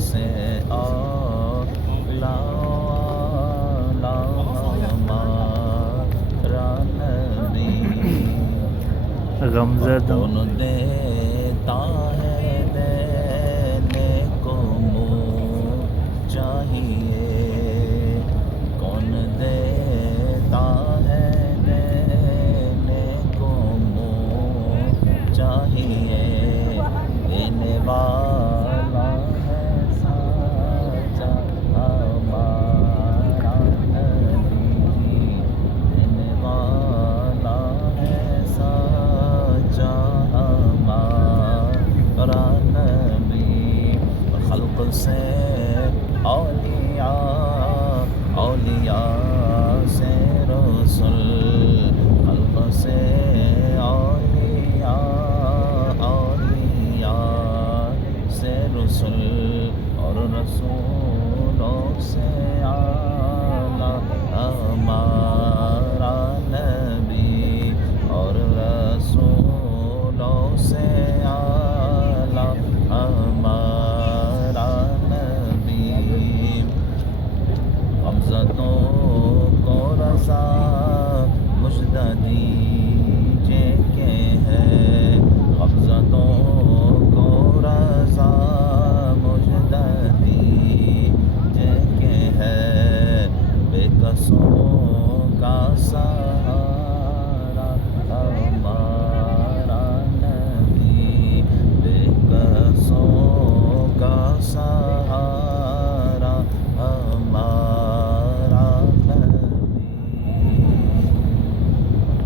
سے اولا ہمارا نبی غم زدوں کون دیتا ہے دینے کو منہ چاہیے کون دیتا ہے دینے کو منہ چاہیے دینے والا ہے سچا ہمارا نبی دینے والا ہے سچا ہمارا نبی اور خلق سے اولیاء اولیاء سے رسول خلق سے اولیاء اولیاء سے رسول اور رسول